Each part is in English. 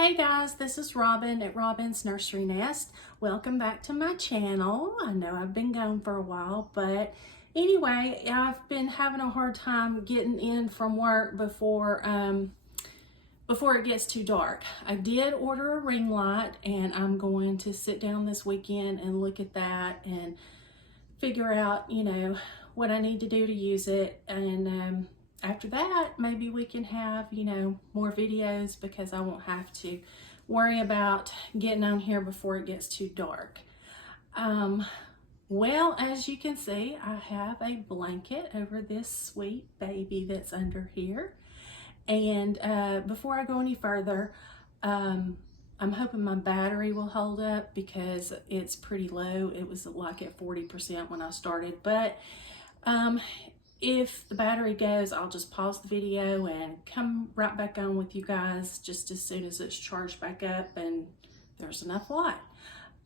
Hey guys, this is Robin at Robin's Nursery Nest. Welcome back to my channel. I know I've been gone for a while, but anyway, I've been having a hard time getting in from work before it gets too dark. I did order a ring light and I'm going to sit down this weekend and look at that and figure out, what I need to do to use it. And after that, maybe we can have, more videos because I won't have to worry about getting on here before it gets too dark. Well, as you can see, I have a blanket over this sweet baby that's under here. And before I go any further, I'm hoping my battery will hold up because it's pretty low. It was like at 40% when I started, but if the battery goes, I'll just pause the video and come right back on with you guys just as soon as it's charged back up and there's enough light.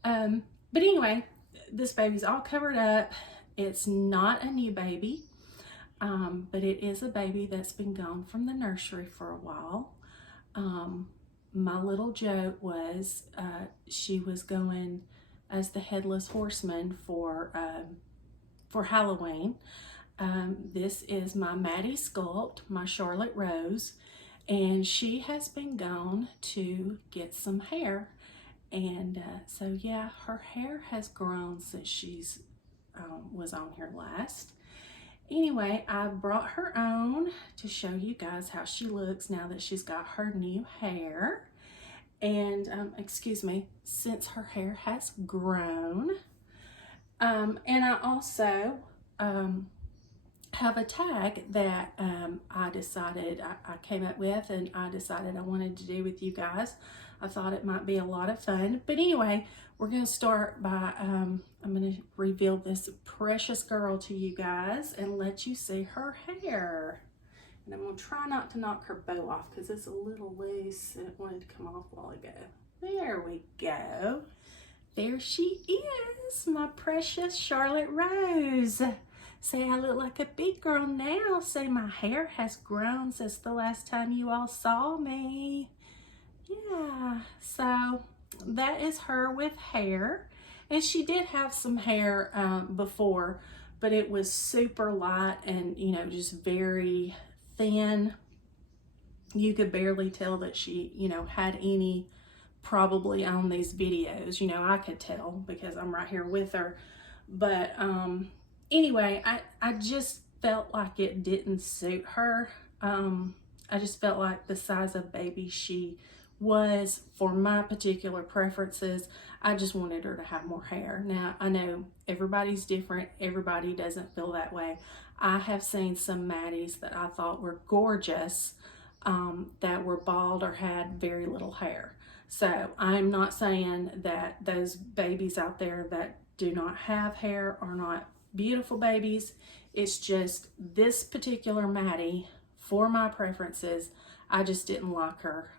But anyway, this baby's all covered up. It's not a new baby, but it is a baby that's been gone from the nursery for a while. My little joke was she was going as the headless horseman for Halloween. This is my Maddie sculpt, my Charlotte Rose, and she has been gone to get some hair. And so yeah, her hair has grown since she's was on here last. Anyway, I brought her on to show you guys how she looks now that she's got her new hair. And excuse me, since her hair has grown. And I also have a tag that I decided I came up with and I decided I wanted to do with you guys. I thought it might be a lot of fun. But anyway, we're going to start by, I'm going to reveal this precious girl to you guys and let you see her hair. And I'm going to try not to knock her bow off because it's a little loose and it wanted to come off a while ago. There we go. There she is, my precious Charlotte Rose. Say I look like a big girl now. Say my hair has grown since the last time you all saw me. Yeah, so that is her with hair. And she did have some hair before, but it was super light and, just very thin. You could barely tell that she, had any probably on these videos. I could tell because I'm right here with her. But anyway, I just felt like it didn't suit her. I just felt like the size of baby she was for my particular preferences, I just wanted her to have more hair. Now, I know everybody's different. Everybody doesn't feel that way. I have seen some Maddies that I thought were gorgeous that were bald or had very little hair. So I'm not saying that those babies out there that do not have hair are not beautiful babies. It's just this particular Maddie, for my preferences, I just didn't like her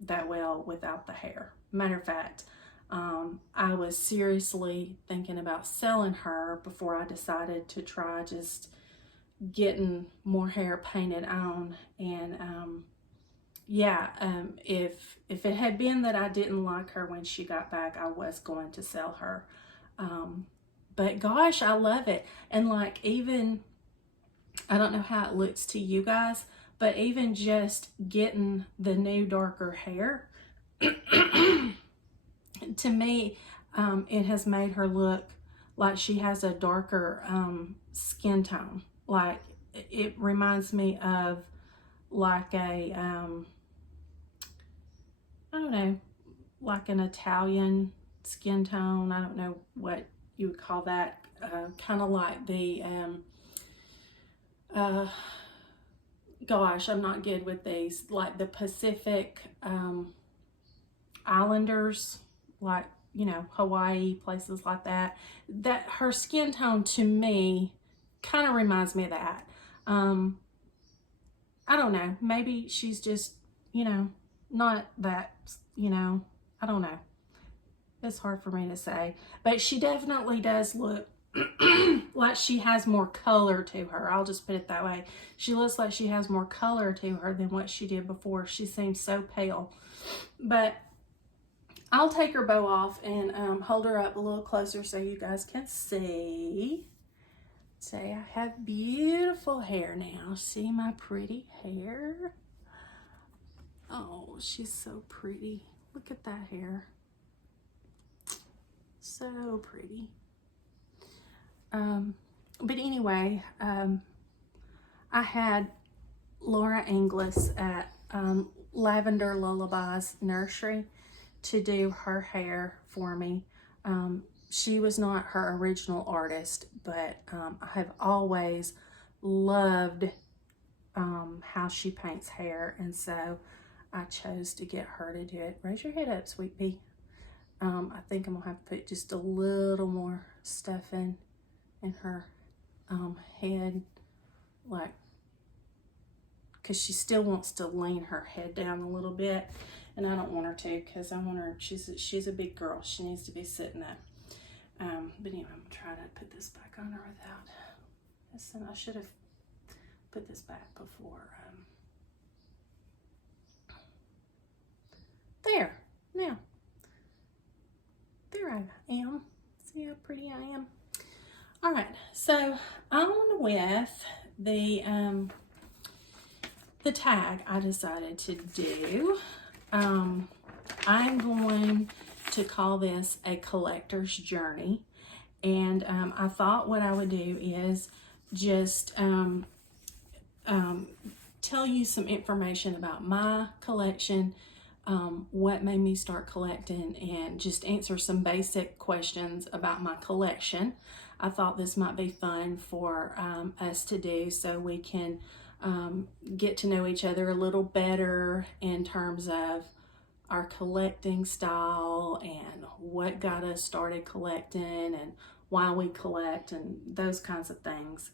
that well without the hair. Matter of fact, I was seriously thinking about selling her before I decided to try just getting more hair painted on. And if it had been that I didn't like her when she got back, I was going to sell her. But gosh, I love it. And like even, I don't know how it looks to you guys, but even just getting the new darker hair, to me, it has made her look like she has a darker skin tone. Like it reminds me of like a, I don't know, like an Italian skin tone. I don't know what you would call that, kind of like the, gosh, I'm not good with these, like the Pacific Islanders, like, Hawaii, places like that. That her skin tone to me kind of reminds me of that. I don't know, maybe she's just, not that, I don't know. It's hard for me to say, but she definitely does look like she has more color to her. I'll just put it that way. She looks like she has more color to her than what she did before. She seems so pale. But I'll take her bow off and hold her up a little closer so you guys can see. Say I have beautiful hair now. See my pretty hair? Oh, she's so pretty. Look at that hair. So pretty. But anyway, I had Laura Inglis at Lavender Lullabies Nursery to do her hair for me. She was not her original artist, but I have always loved how she paints hair, and so I chose to get her to do it. Raise your head up, sweet pea. I think I'm gonna have to put just a little more stuff in her head, like, because she still wants to lean her head down a little bit, and I don't want her to, because I want her, she's a big girl. She needs to be sitting up. But anyway, I'm trying to put this back on her without this, and I should have put this back before. There, now, there I am. See how pretty I am? All right, so on with the tag I decided to do. I'm going to call this a collector's journey, and I thought what I would do is just tell you some information about my collection, what made me start collecting, and just answer some basic questions about my collection. I thought this might be fun for us to do, so we can get to know each other a little better in terms of our collecting style and what got us started collecting and why we collect and those kinds of things.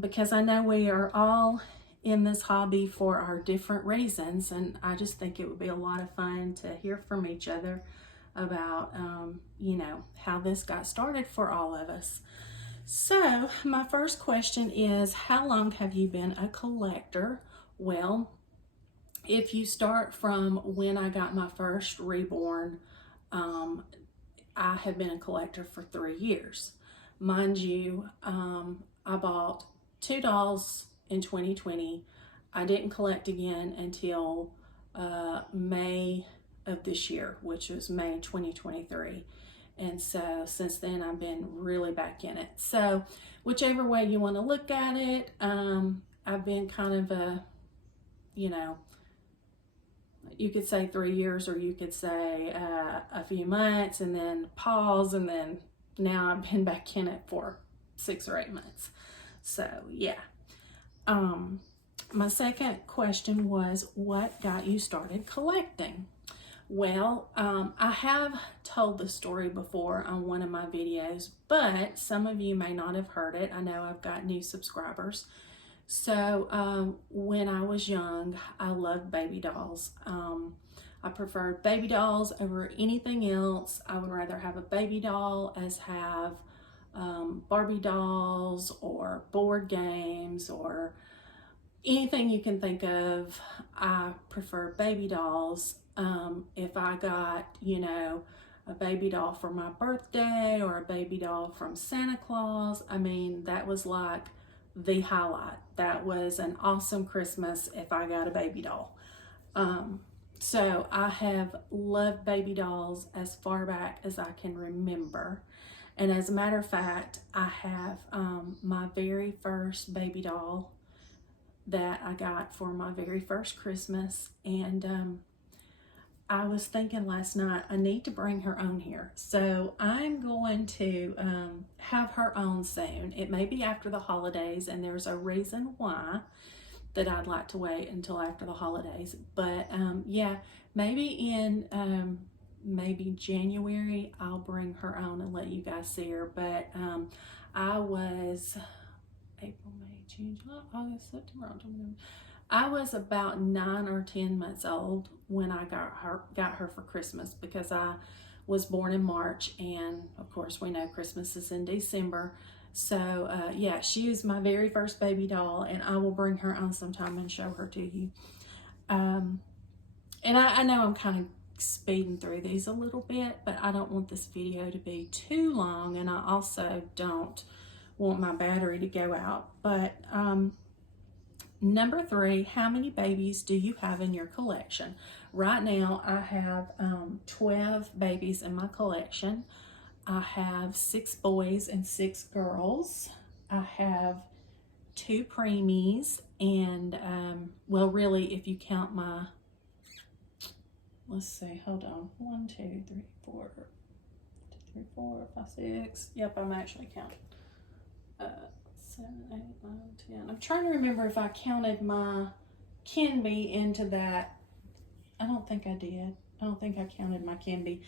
Because I know we are all in this hobby for our different reasons, and I just think it would be a lot of fun to hear from each other about, you know, how this got started for all of us. So my first question is, how long have you been a collector? Well, if you start from when I got my first reborn, I have been a collector for 3 years. Mind you, I bought 2 dolls in 2020. I didn't collect again until May of this year, which was May 2023. And so since then, I've been really back in it. So whichever way you want to look at it, I've been kind of a, you know, you could say 3 years, or you could say a few months and then pause, and then now I've been back in it for 6 or 8 months. So yeah. My second question was, what got you started collecting? Well, I have told the story before on one of my videos, but some of you may not have heard it. I know I've got new subscribers. So when I was young, I loved baby dolls. I preferred baby dolls over anything else. I would rather have a baby doll as have Barbie dolls or board games or anything you can think of. I prefer baby dolls. If I got, you know, a baby doll for my birthday or a baby doll from Santa Claus, I mean, that was like the highlight. That was an awesome Christmas if I got a baby doll. So I have loved baby dolls as far back as I can remember. And as a matter of fact, I have my very first baby doll that I got for my very first Christmas. And I was thinking last night, I need to bring her on here. So I'm going to have her on soon. It may be after the holidays, and there's a reason why that I'd like to wait until after the holidays. But yeah, maybe in maybe January, I'll bring her on and let you guys see her. But I was April, May, June, July, August, September, October. I was about 9 or 10 months old when I got her for Christmas, because I was born in March, and of course we know Christmas is in December. So yeah, she is my very first baby doll, and I will bring her on sometime and show her to you. And I know I'm kind of speeding through these a little bit, but I don't want this video to be too long, and I also don't want my battery to go out. But number 3, how many babies do you have in your collection? Right now I have 12 babies in my collection. I have 6 boys and 6 girls. I have 2 preemies, and well, really, if you count my, let's see, hold on, 1, 2, 3, 4, 3, 4, 5, 6. Yep, I'm actually counting. 7, 8, 9, 10. I'm trying to remember if I counted my combi into that. I don't think I did. I don't think I counted my combi.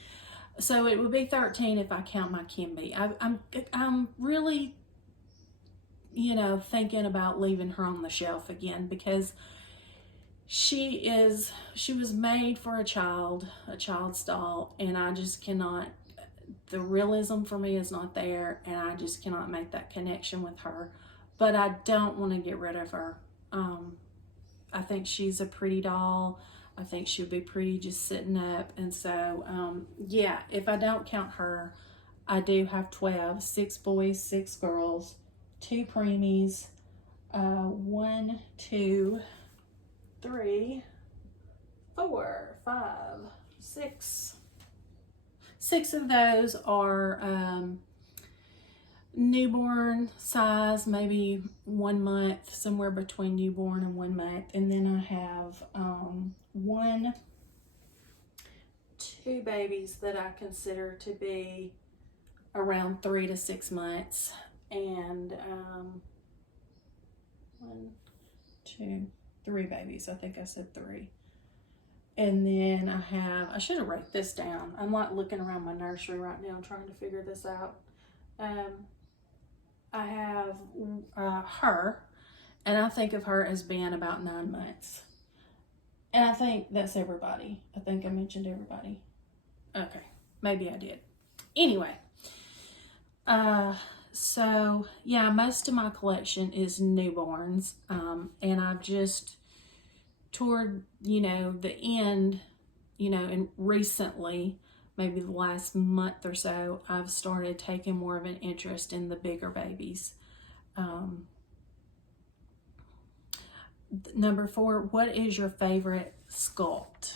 So it would be 13 if I count my combi. I'm really, you know, thinking about leaving her on the shelf again, because she was made for a child's doll, and I just cannot, the realism for me is not there, and I just cannot make that connection with her. But I don't want to get rid of her. I think she's a pretty doll. I think she would be pretty just sitting up. And so, yeah, if I don't count her, I do have 12, 6 boys, 6 girls, 2 preemies, 1, 2, 3, 4, 5, 6. 6 of those are newborn size, maybe 1 month, somewhere between newborn and 1 month. And then I have 2 babies that I consider to be around 3 to 6 months, and 1, 2, 3 babies. I think I said 3. And then I should have wrote this down. I'm like looking around my nursery right now trying to figure this out. I have her, and I think of her as being about 9 months. And I think that's everybody. I think I mentioned everybody. Okay, maybe I did. Anyway, so yeah, most of my collection is newborns, and I've just, toward, you know, the end, you know, and recently, maybe the last month or so, I've started taking more of an interest in the bigger babies. Number 4, what is your favorite sculpt?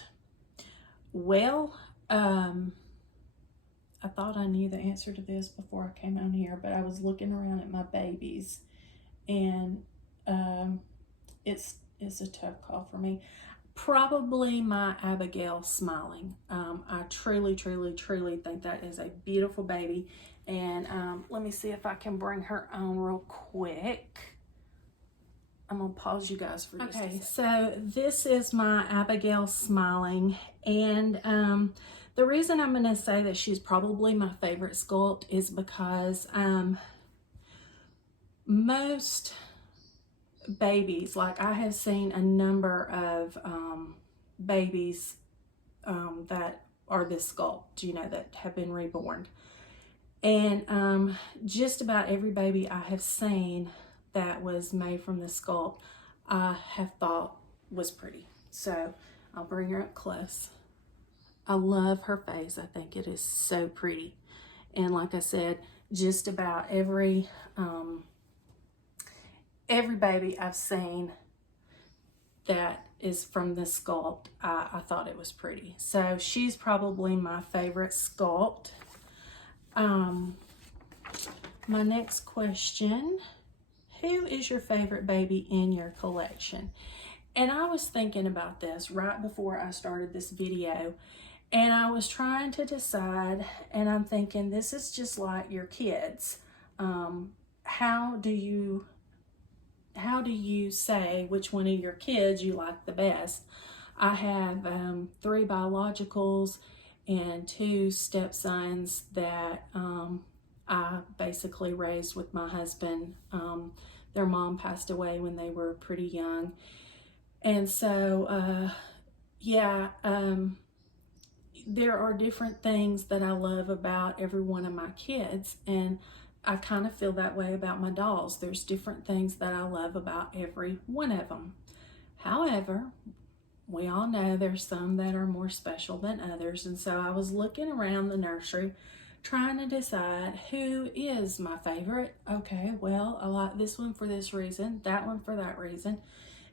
Well, I thought I knew the answer to this before I came on here, but I was looking around at my babies, and it's a tough call for me. Probably my Abigail Smiling. I truly, truly, truly think that is a beautiful baby. And let me see if I can bring her on real quick. I'm gonna pause you guys for just a second. So this is my Abigail Smiling, and the reason I'm gonna say that she's probably my favorite sculpt is because most babies, like I have seen a number of babies that are this sculpt, you know, that have been reborn, and just about every baby I have seen that was made from this sculpt I have thought was pretty. So I'll bring her up close. I love her face. I think it is so pretty. And like I said, just about every baby I've seen that is from this sculpt, I thought it was pretty. So she's probably my favorite sculpt. My next question, who is your favorite baby in your collection? And I was thinking about this right before I started this video, and I was trying to decide, and I'm thinking, this is just like your kids. How do you say which one of your kids you like the best? I have 3 biologicals and 2 stepsons that I basically raised with my husband. Their mom passed away when they were pretty young. And so, yeah, there are different things that I love about every one of my kids, and I kind of feel that way about my dolls. There's different things that I love about every one of them. However, we all know there's some that are more special than others, and so I was looking around the nursery trying to decide who is my favorite. Okay, well, I like this one for this reason, that one for that reason.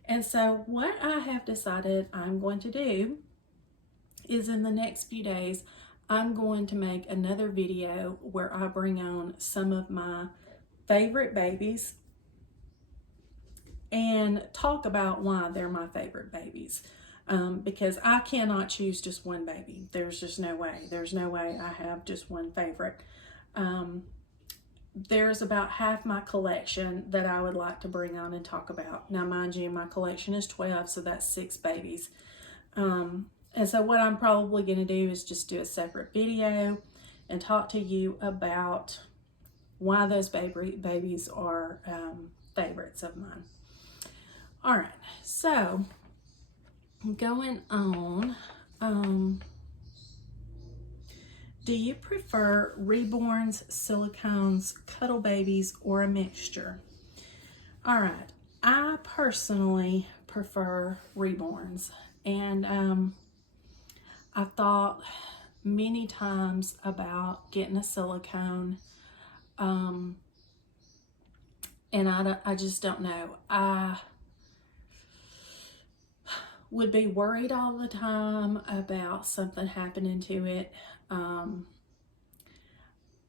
And so what I have decided I'm going to do is, in the next few days, I'm going to make another video where I bring on some of my favorite babies and talk about why they're my favorite babies. Because I cannot choose just one baby. There's just no way. There's no way I have just one favorite. There's about half my collection that I would like to bring on and talk about. Now, mind you, my collection is 12, so that's 6 babies. And so what I'm probably going to do is just do a separate video and talk to you about why those babies are favorites of mine. All right, so going on, do you prefer reborns, silicones, cuddle babies, or a mixture? All right, I personally prefer reborns, and I thought many times about getting a silicone, and I just don't know. I would be worried all the time about something happening to it.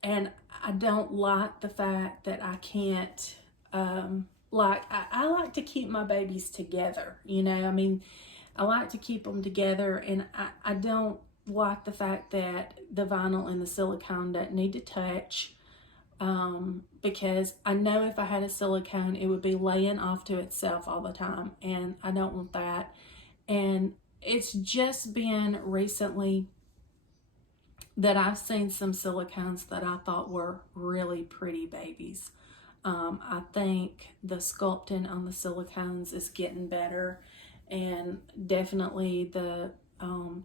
And I don't like the fact that I can't, I like to keep my babies together, you know, I mean, I like to keep them together, and I don't like the fact that the vinyl and the silicone don't need to touch, because I know if I had a silicone, it would be laying off to itself all the time, and I don't want that. And it's just been recently that I've seen some silicones that I thought were really pretty babies. I think the sculpting on the silicones is getting better, and definitely the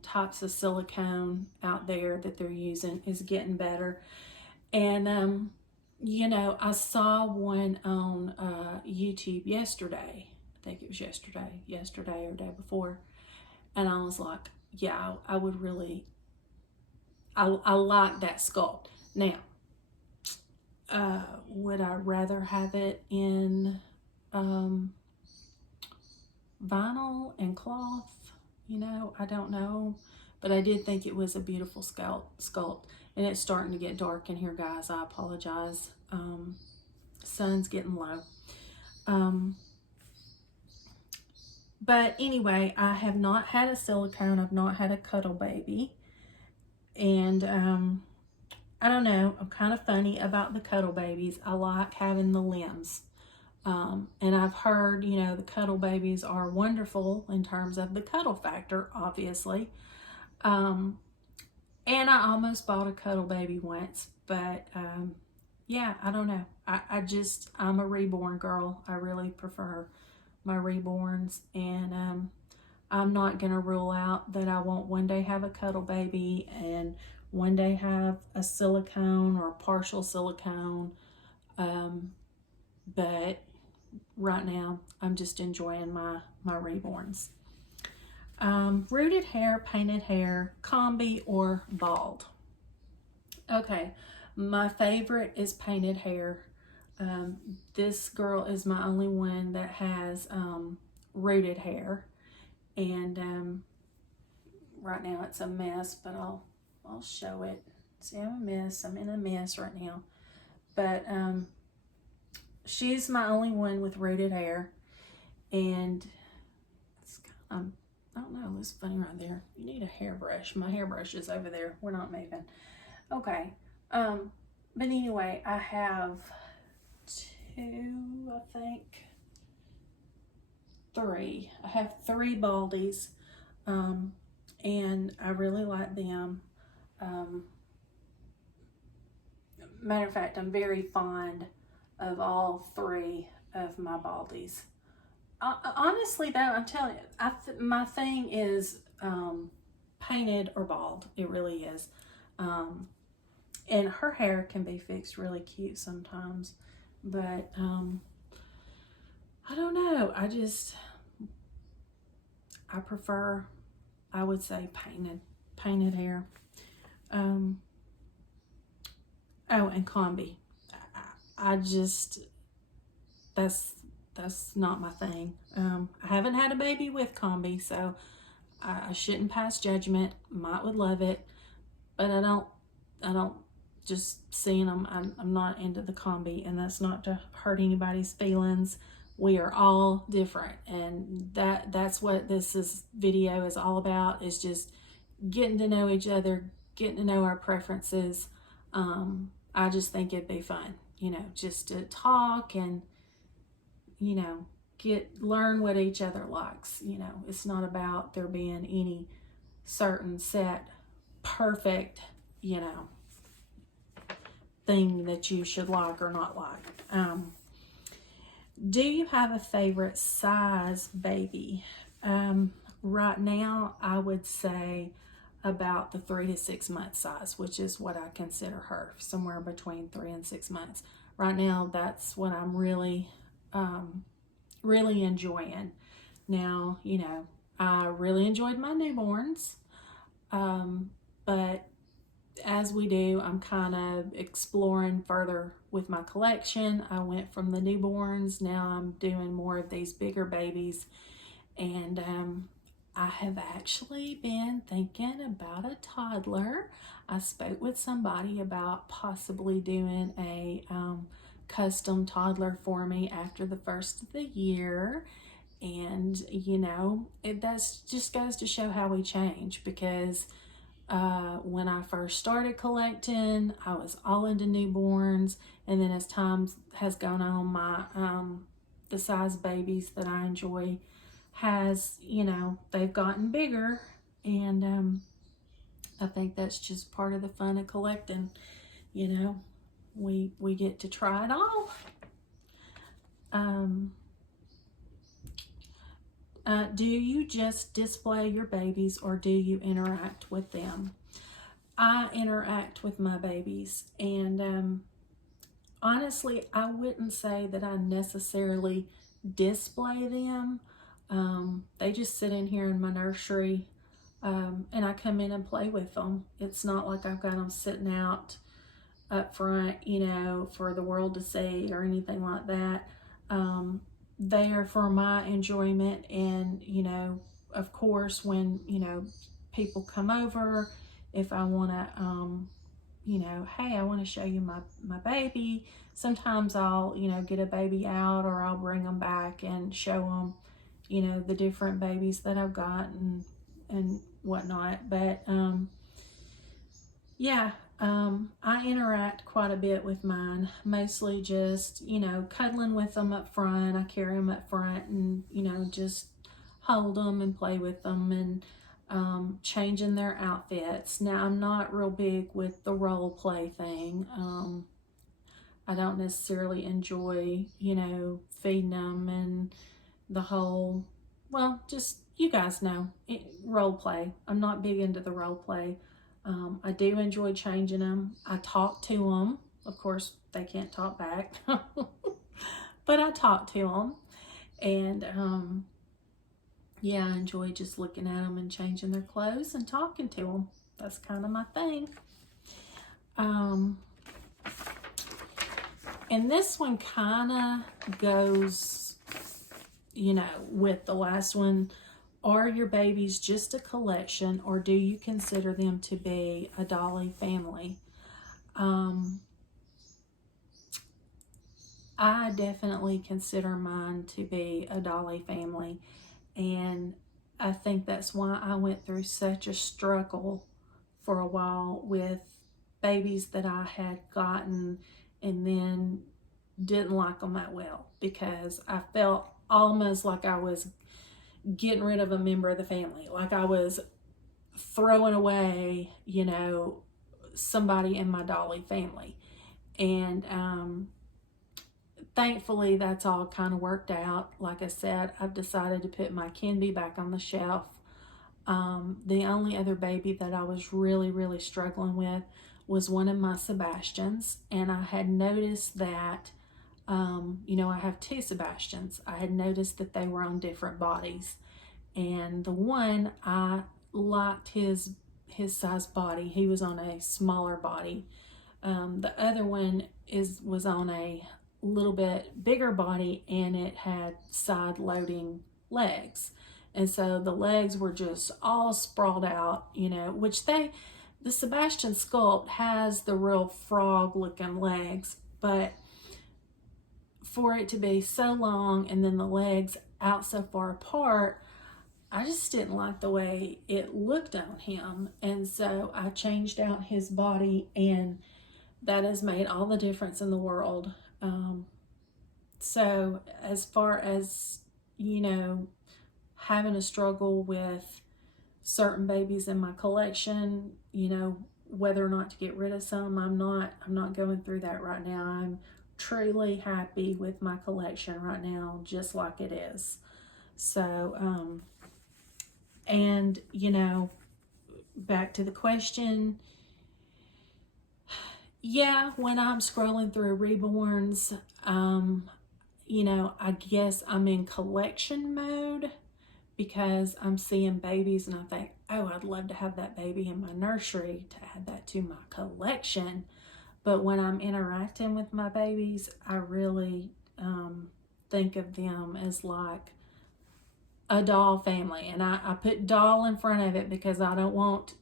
types of silicone out there that they're using is getting better. And you know, I saw one on YouTube yesterday. I think it was yesterday or day before, and I was like, yeah, I would really, I like that sculpt. Now, would I rather have it in vinyl and cloth? You know, I don't know, but I did think it was a beautiful sculpt. And it's starting to get dark in here, guys. I apologize. Sun's getting low. But anyway, I have not had a silicone. I've not had a cuddle baby. And I don't know. I'm kind of funny about the cuddle babies. I like having the limbs. And I've heard, you know, the cuddle babies are wonderful in terms of the cuddle factor, obviously. And I almost bought a cuddle baby once, but yeah, I don't know. I'm a reborn girl. I really prefer my reborns, and I'm not going to rule out that I won't one day have a cuddle baby and one day have a silicone or a partial silicone. But right now, I'm just enjoying my reborns. Rooted hair, painted hair, combi, or bald? Okay, my favorite is painted hair. This girl is my only one that has rooted hair, and right now it's a mess, but I'll show it. See, I'm in a mess right now, but she's my only one with rooted hair, and it's kind of, I don't know, it's funny right there. You need a hairbrush. My hairbrush is over there. We're not moving. Okay. But anyway, I have three. I have 3 baldies, and I really like them. Matter of fact, I'm very fond of all 3 of my baldies. Honestly, though, I'm telling you, my thing is painted or bald. It really is. And her hair can be fixed really cute sometimes, but I don't know. I prefer, I would say, painted hair. Oh, and combi. That's not my thing. I haven't had a baby with combi, so I shouldn't pass judgment. Might would love it, but I don't just seeing them. I'm not into the combi, and that's not to hurt anybody's feelings. We are all different, and that's what video is all about, is just getting to know each other, getting to know our preferences. I just think it'd be fun, just to talk and, learn what each other likes. It's not about there being any certain set, perfect, thing that you should like or not like. Do you have a favorite size baby? Right now, I would say about the 3 to 6 month size, which is what I consider her, somewhere between 3 and 6 months. Right now, that's what I'm really enjoying. Now, I really enjoyed my newborns, but as we do, I'm kind of exploring further with my collection. I went from the newborns, now I'm doing more of these bigger babies, and I have actually been thinking about a toddler. I spoke with somebody about possibly doing a custom toddler for me after the first of the year. And that's just goes to show how we change, because when I first started collecting, I was all into newborns, and then as time has gone on, my the size babies that I enjoy has, they've gotten bigger, and I think that's just part of the fun of collecting. We get to try it all. Do you just display your babies, or do you interact with them? I interact with my babies, and honestly, I wouldn't say that I necessarily display them. They just sit in here in my nursery, and I come in and play with them. It's not like I've got them sitting out up front, for the world to see or anything like that. They are for my enjoyment, and of course, when people come over, if I want to hey, I want to show you my baby, sometimes I'll get a baby out, or I'll bring them back and show them the different babies that I've got and whatnot. But yeah, I interact quite a bit with mine, mostly just, cuddling with them up front. I carry them up front and, just hold them and play with them, and changing their outfits. Now, I'm not real big with the role play thing. I don't necessarily enjoy, feeding them and the whole, well, just, you guys know, role play. I'm not big into the role play. I do enjoy changing them. I talk to them. Of course, they can't talk back, but I talk to them. And yeah, I enjoy just looking at them and changing their clothes and talking to them. That's kind of my thing. And this one kind of goes, with the last one. Are your babies just a collection, or do you consider them to be a dolly family? I definitely consider mine to be a dolly family, and I think that's why I went through such a struggle for a while with babies that I had gotten and then didn't like them that well, because I felt almost like I was getting rid of a member of the family, like I was throwing away, somebody in my dolly family. And thankfully, that's all kind of worked out. Like I said, I've decided to put my Kendi back on the shelf. The only other baby that I was really struggling with was one of my Sebastians, and I had noticed that, I have two Sebastians. I had noticed that they were on different bodies, and the one, I liked his size body. He was on a smaller body. The other one was on a little bit bigger body, and it had side loading legs. And so the legs were just all sprawled out, which the Sebastian sculpt has the real frog looking legs, but for it to be so long and then the legs out so far apart, I just didn't like the way it looked on him. And so I changed out his body, and that has made all the difference in the world. So as far as, having a struggle with certain babies in my collection, whether or not to get rid of some, I'm not going through that right now. I'm truly happy with my collection right now, just like it is. So, and, back to the question. Yeah, when I'm scrolling through reborns, I guess I'm in collection mode because I'm seeing babies and I think, oh, I'd love to have that baby in my nursery to add that to my collection. But when I'm interacting with my babies, I really think of them as like a doll family. And I put doll in front of it because I don't want,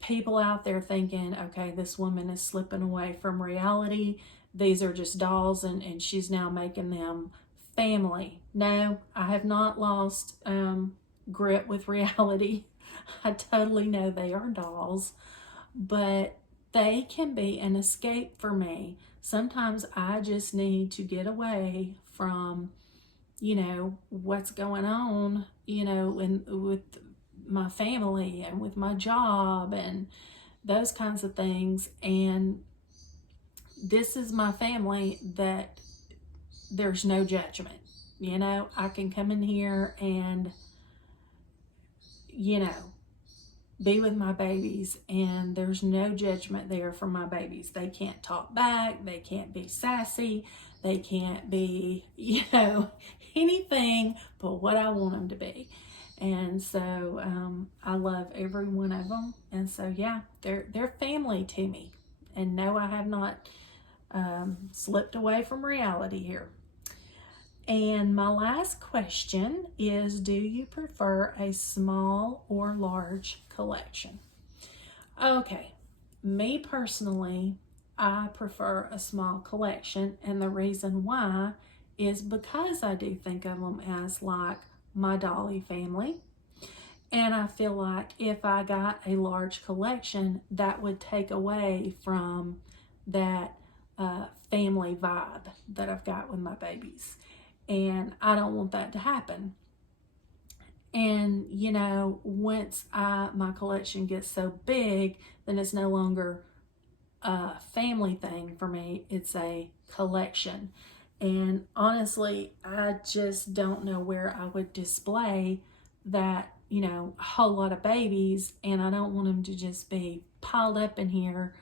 people out there thinking, okay, this woman is slipping away from reality. These are just dolls, and she's now making them family. No, I have not lost grip with reality. I totally know they are dolls, but they can be an escape for me. Sometimes I just need to get away from, what's going on, with my family and with my job and those kinds of things. And this is my family that there's no judgment. I can come in here and, be with my babies, and there's no judgment there for my babies. They can't talk back. They can't be sassy. They can't be, anything but what I want them to be. And so I love every one of them. And so, yeah, they're family to me. And no, I have not slipped away from reality here. And my last question is, do you prefer a small or large collection? Okay, me personally, I prefer a small collection, and the reason why is because I do think of them as like my dolly family. And I feel like if I got a large collection, that would take away from that family vibe that I've got with my babies. And I don't want that to happen. And, once my collection gets so big, then it's no longer a family thing for me. It's a collection. And honestly, I just don't know where I would display that, a whole lot of babies, and I don't want them to just be piled up in here.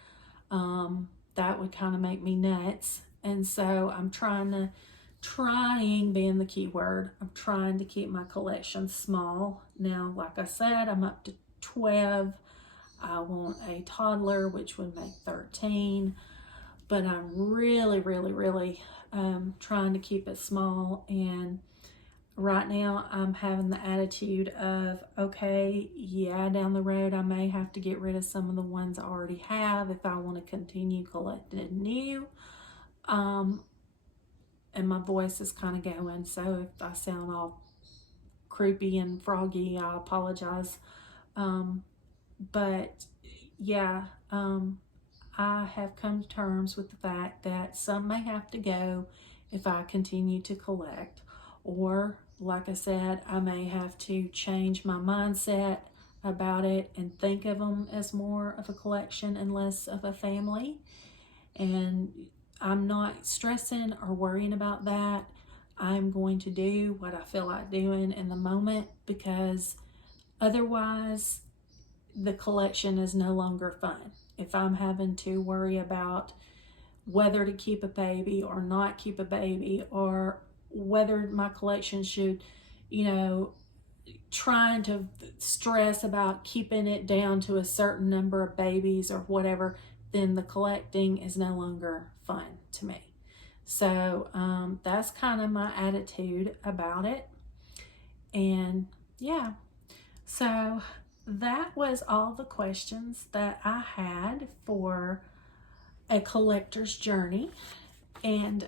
That would kind of make me nuts. And so I'm trying being the key word, I'm trying to keep my collection small. Now, like I said, I'm up to 12. I want a toddler, which would make 13. But I'm really trying to keep it small. And right now I'm having the attitude of, okay, yeah, down the road I may have to get rid of some of the ones I already have if I want to continue collecting new. And my voice is kind of going, so if I sound all creepy and froggy, I apologize. But yeah, I have come to terms with the fact that some may have to go if I continue to collect, or like I said, I may have to change my mindset about it and think of them as more of a collection and less of a family. And I'm not stressing or worrying about that. I'm going to do what I feel like doing in the moment because Otherwise, the collection is no longer fun. If I'm having to worry about whether to keep a baby or not keep a baby, or whether my collection should, you know, trying to stress about keeping it down to a certain number of babies or whatever, then the collecting is no longer fun to me. So that's kind of my attitude about it. And yeah, so that was all the questions that I had for a collector's journey. And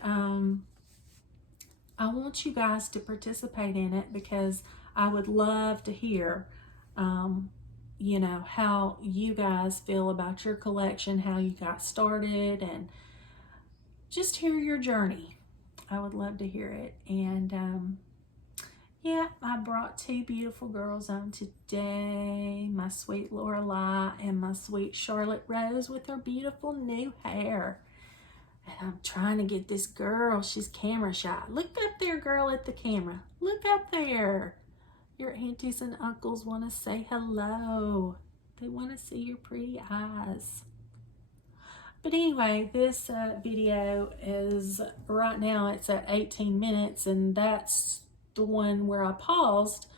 I want you guys to participate in it, because I would love to hear, you know, how you guys feel about your collection, how you got started, and just hear your journey. I would love to hear it. And yeah, I brought two beautiful girls on today, my sweet Lorelei and my sweet Charlotte Rose with her beautiful new hair. And I'm trying to get this girl, she's camera shy. Look up there, girl, at the camera. Look up there. Your aunties and uncles want to say hello. They want to see your pretty eyes. But anyway, this video is, right now it's at 18 minutes, and that's the one where I paused.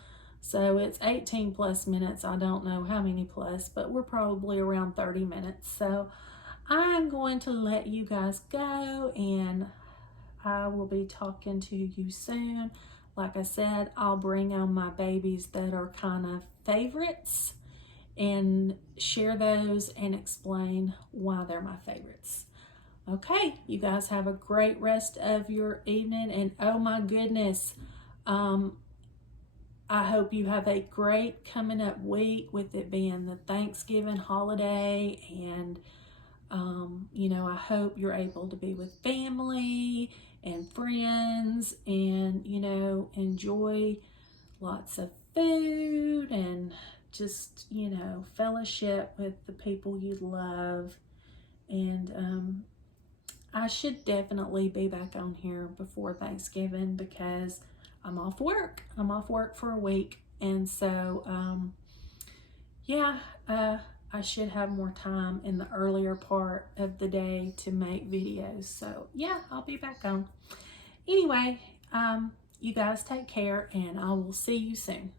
So it's 18 plus minutes. I don't know how many plus, but we're probably around 30 minutes. So I'm going to let you guys go, and I will be talking to you soon. Like I said, I'll bring on my babies that are kind of favorites and share those and explain why they're my favorites. Okay, you guys have a great rest of your evening, and oh my goodness, I hope you have a great coming up week, with it being the Thanksgiving holiday. And you know, I hope you're able to be with family and friends, and you know, enjoy lots of food and just, you know, fellowship with the people you love. And I should definitely be back on here before Thanksgiving, because I'm off work. I'm off work for a week. And so, yeah, I should have more time in the earlier part of the day to make videos. So yeah, I'll be back on. Anyway, you guys take care, and I will see you soon.